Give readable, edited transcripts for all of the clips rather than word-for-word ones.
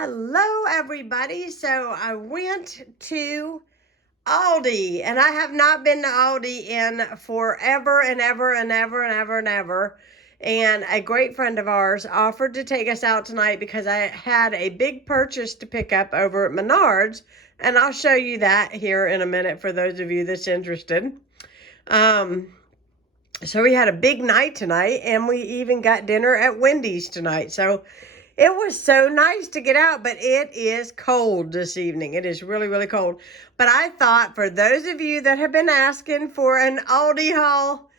Hello, everybody. So I went to Aldi, and I have not been to Aldi in forever and ever and ever and ever and ever. And a great friend of ours offered to take us out tonight because I had a big purchase to pick up over at Menards, and I'll show you that here in a minute for those of you that's interested. So we had a big night tonight, and we even got dinner at Wendy's tonight. So it was so nice to get out, but it is cold this evening. It is really, really cold. But I thought for those of you that have been asking for an Aldi haul,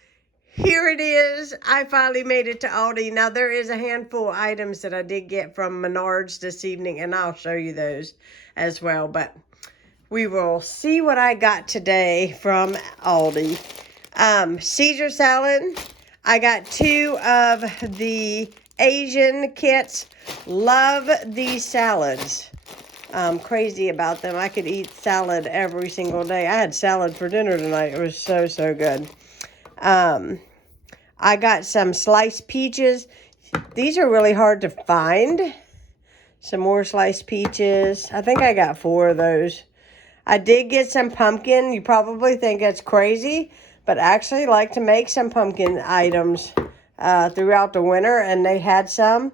here it is. I finally made it to Aldi. Now, there is a handful of items that I did get from Menards this evening, and I'll show you those as well. But we will see what I got today from Aldi. Caesar salad. I got 2 of the Asian kits. Love these salads. I'm crazy about them. I could eat salad every single day. I had salad for dinner tonight. It was so, so good. I got some sliced peaches. These are really hard to find. Some more sliced peaches. I think I got 4 of those. I did get some pumpkin. You probably think that's crazy, but I actually like to make some pumpkin items throughout the winter, and they had some.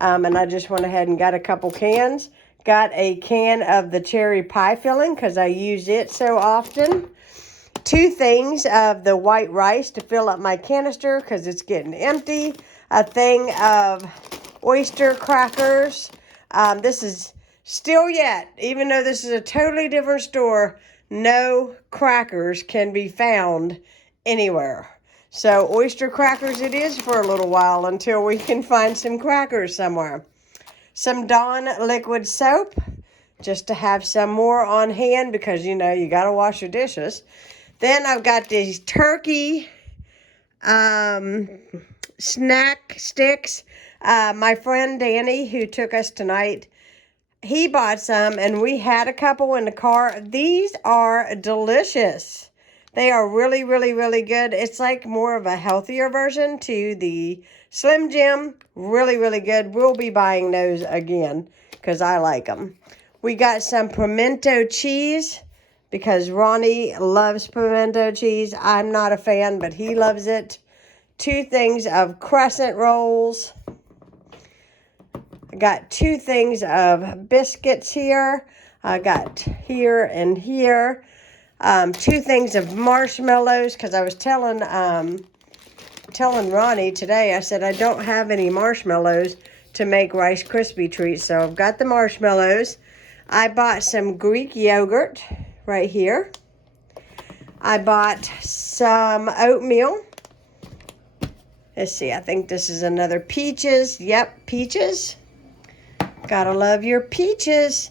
And I just went ahead and got a couple cans. Got a can of the cherry pie filling because I use it so often. 2 things of the white rice to fill up my canister because it's getting empty. A thing of oyster crackers. This is still yet, even though this is a totally different store, no crackers can be found anywhere. So oyster crackers it is for a little while until we can find some crackers somewhere. Some Dawn liquid soap, just to have some more on hand because, you know, you got to wash your dishes. Then I've got these turkey snack sticks. My friend Danny, who took us tonight, he bought some, and we had a couple in the car. These are delicious. They are really, really, really good. It's like more of a healthier version to the Slim Jim. Really, really good. We'll be buying those again because I like them. We got some pimento cheese because Ronnie loves pimento cheese. I'm not a fan, but he loves it. 2 things of crescent rolls. I got 2 things of biscuits here. I got here and here. 2 things of marshmallows because I was telling Ronnie today, I said I don't have any marshmallows to make Rice Krispie treats, so I've got the marshmallows. I bought some Greek yogurt right here. I bought some oatmeal. Let's see, I think this is another peaches. Yep, peaches. Gotta love your peaches.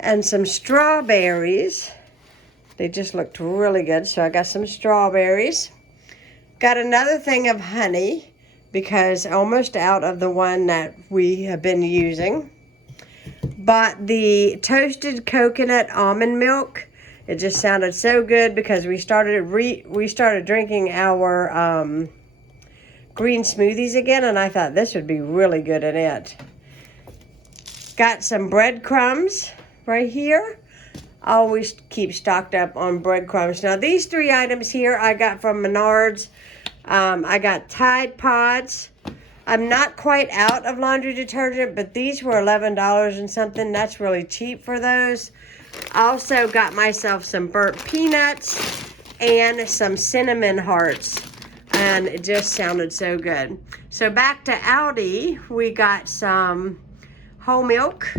And some strawberries. They just looked really good, so I got some strawberries. Got another thing of honey because almost out of the one that we have been using. Bought the toasted coconut almond milk. It just sounded so good because we started drinking our green smoothies again, and I thought this would be really good in it. Got some breadcrumbs right here. Always keep stocked up on breadcrumbs. Now, these 3 items here I got from Menards. I got Tide Pods. I'm not quite out of laundry detergent, but these were $11 and something. That's really cheap for those. Also got myself some burnt peanuts and some cinnamon hearts. And it just sounded so good. So back to Aldi, we got some whole milk.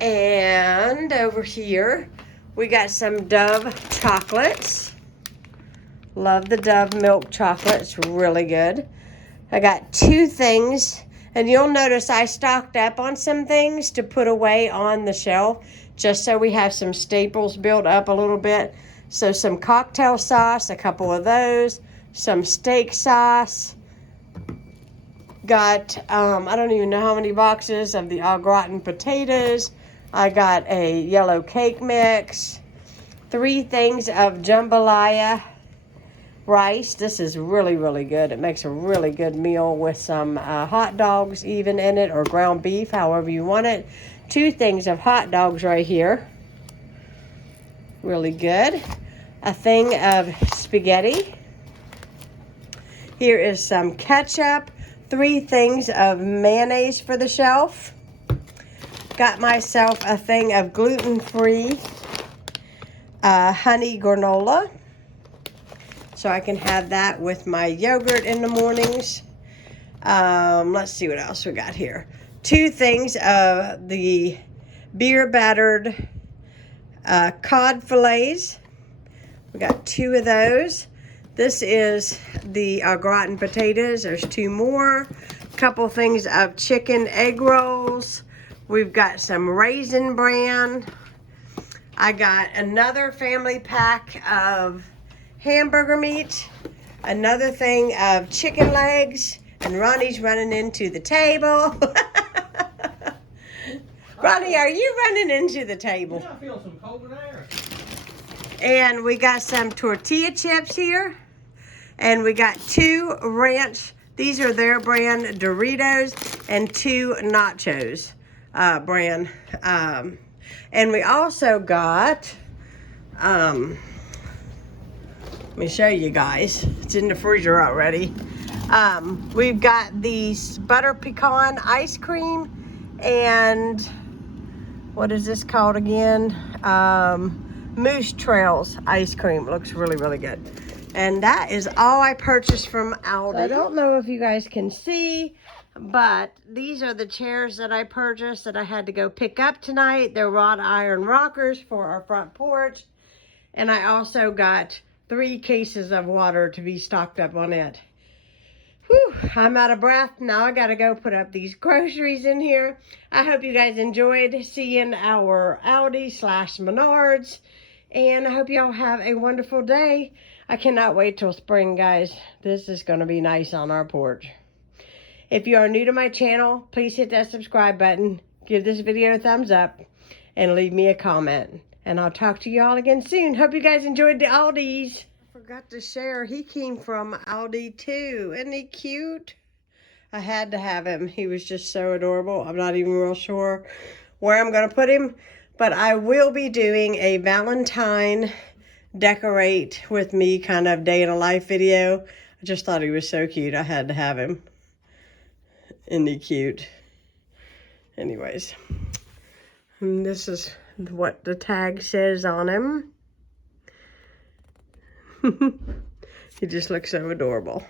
And over here, we got some Dove chocolates. Love the Dove milk chocolate. It's really good. I got 2 things. And you'll notice I stocked up on some things to put away on the shelf, just so we have some staples built up a little bit. So some cocktail sauce, a couple of those. Some steak sauce. Got, I don't even know how many boxes of the au gratin potatoes. I got a yellow cake mix, 3 things of jambalaya, rice. This is really, really good. It makes a really good meal with some hot dogs even in it, or ground beef, however you want it. 2 things of hot dogs right here. Really good. A thing of spaghetti. Here is some ketchup. 3 things of mayonnaise for the shelf. Got myself a thing of gluten-free honey granola, so I can have that with my yogurt in the mornings. Let's see what else we got here. 2 things of the beer battered cod fillets. We got 2 of those. This is the gratin potatoes. There's 2 more. Couple things of chicken egg rolls. We've got some Raisin Bran. I got another family pack of hamburger meat. Another thing of chicken legs. And Ronnie's running into the table. Ronnie, are you running into the table? Yeah, I feel some cold air. And we got some tortilla chips here. And we got 2 ranch, these are their brand Doritos, and 2 nachos brand. And we also got, let me show you guys. It's in the freezer already. We've got these butter pecan ice cream, and what is this called again? Moose Trails ice cream. Looks really, really good. And that is all I purchased from Aldi. So I don't know if you guys can see, but these are the chairs that I purchased that I had to go pick up tonight. They're wrought iron rockers for our front porch. And I also got 3 cases of water to be stocked up on it. Whew, I'm out of breath. Now I gotta go put up these groceries in here. I hope you guys enjoyed seeing our Aldi / Menards. And I hope y'all have a wonderful day. I cannot wait till spring, guys. This is gonna be nice on our porch. If you are new to my channel, please hit that subscribe button. Give this video a thumbs up and leave me a comment. And I'll talk to y'all again soon. Hope you guys enjoyed the Aldis. I forgot to share, he came from Aldi too. Isn't he cute? I had to have him. He was just so adorable. I'm not even real sure where I'm gonna put him, but I will be doing a Valentine decorate with me kind of day in a life video. I just thought he was so cute. I had to have him. Isn't he cute? Anyways, and this is what the tag says on him. He just looks so adorable.